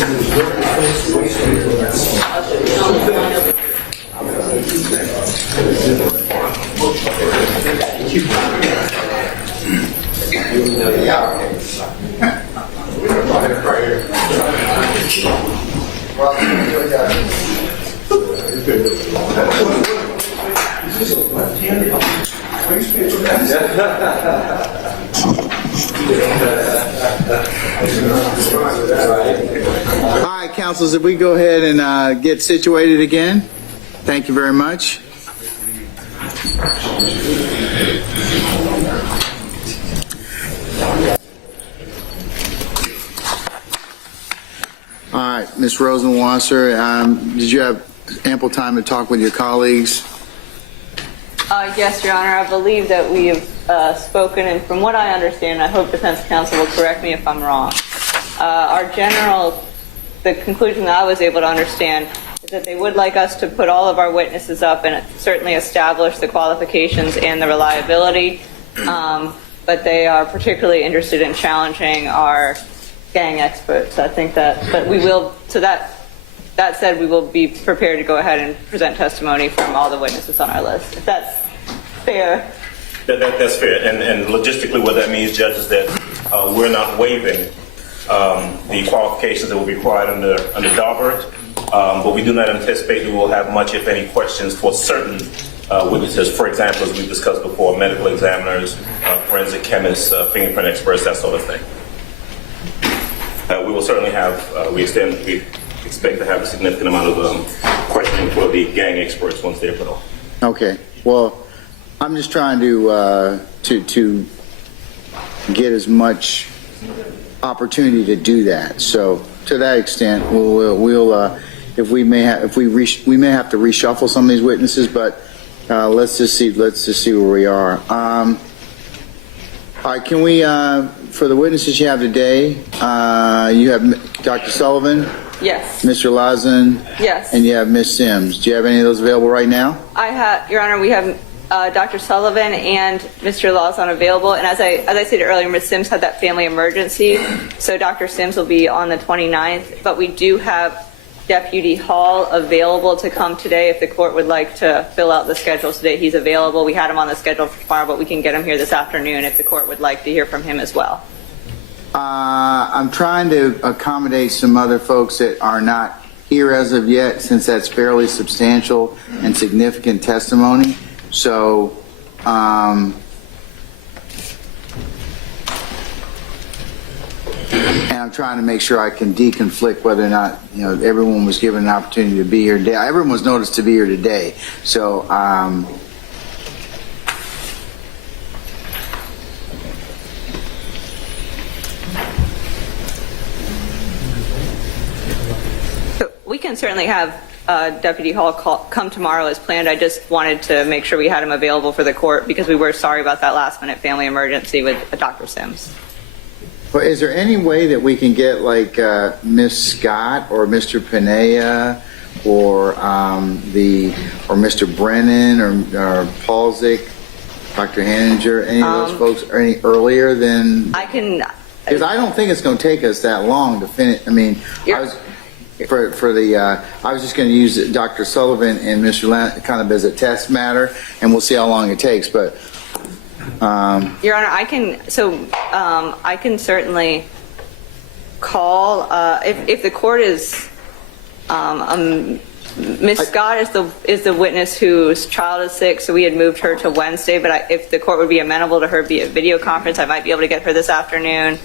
All right, councilors, if we go ahead and get situated again. Thank you very much. All right, Ms. Rosenwasser, did you have ample time to talk with your colleagues? Yes, Your Honor. I believe that we have spoken, and from what I understand, I hope defense counsel will correct me if I'm wrong. The conclusion that I was able to understand is that they would like us to put all of our witnesses up and certainly establish the qualifications and the reliability, but they are particularly interested in challenging our gang experts. I think that, but we will, so that said, we will be prepared to go ahead and present testimony from all the witnesses on our list, if that's fair. That's fair. And logistically, what that means, Judge, is that we're not waiving the qualifications that will be required under Daubert, but we do not anticipate we will have much, if any, questions for certain witnesses. For example, as we discussed before, medical examiners, forensic chemists, fingerprint experts, that sort of thing. We will certainly have, we expect to have a significant amount of questioning for the gang experts once they're put on. Okay. Well, I'm just trying to get as much opportunity to do that. So to that extent, we'll if we may have to reshuffle some of these witnesses, but let's just see where we are. All right, can we for the witnesses you have today, you have Dr. Sullivan? Yes. Mr. Lazen? Yes. And you have Ms. Sims. Do you have any of those available right now? I have, Your Honor, we have Dr. Sullivan and Mr. Lazen available, and as I said earlier, Ms. Sims had that family emergency, so Dr. Sims will be on the 29th, but we do have Deputy Hall available to come today if the court would like to fill out the schedule today. He's available. We had him on the schedule for tomorrow, but we can get him here this afternoon if the court would like to hear from him as well. I'm trying to accommodate some other folks that are not here as of yet, since that's fairly substantial and significant testimony. So, and I'm trying to make sure I can deconflict whether or not, everyone was given an opportunity to be here today. Everyone was noticed to be here today. So, we can certainly have Deputy Hall come tomorrow as planned. I just wanted to make sure we had him available for the court because we were sorry about that last minute family emergency with Dr. Sims. well, is there any way that we can get like Miss Scott or Mr. Panea or Mr. Brennan or Paulzik, Dr. Hanninger, any of those folks, or any earlier than? I can. Because I don't think it's going to take us that long to finish. I mean, I was just going to use Dr. Sullivan and Mr. Land kind of as a test matter, and we'll see how long it takes. But Your Honor, I can certainly call if the court is. Ms. Scott is the witness whose child is sick, so we had moved her to Wednesday. But if the court would be amenable to her via video conference, I might be able to get her this afternoon.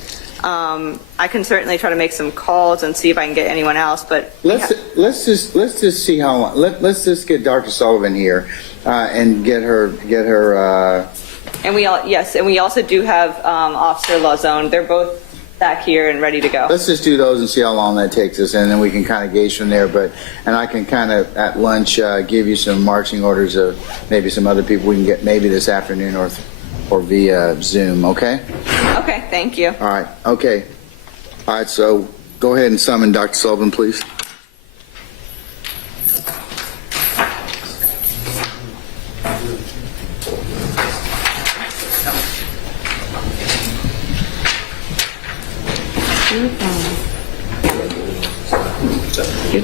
I can certainly try to make some calls and see if I can get anyone else. But let's just see how long. Let's just get Dr. Sullivan here and get her. And we also do have Officer Lazen. They're both back here and ready to go. Let's just do those and see how long that takes us, and then we can kind of gauge from there. And I can kind of at lunch give you some marching orders of maybe some other people we can get maybe this afternoon or via Zoom. Okay. Okay. Thank you. All right. Okay. All right. So go ahead and summon Dr. Sullivan, please. You swear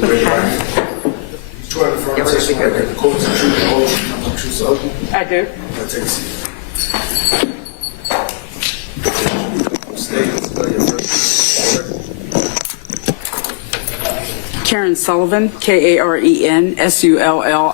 to affirm testimony that the court is the truth, the whole truth, and nothing but the truth, so help you? I do. Now take a seat. State, spell your first name. Karen Sullivan, Karen Sulli.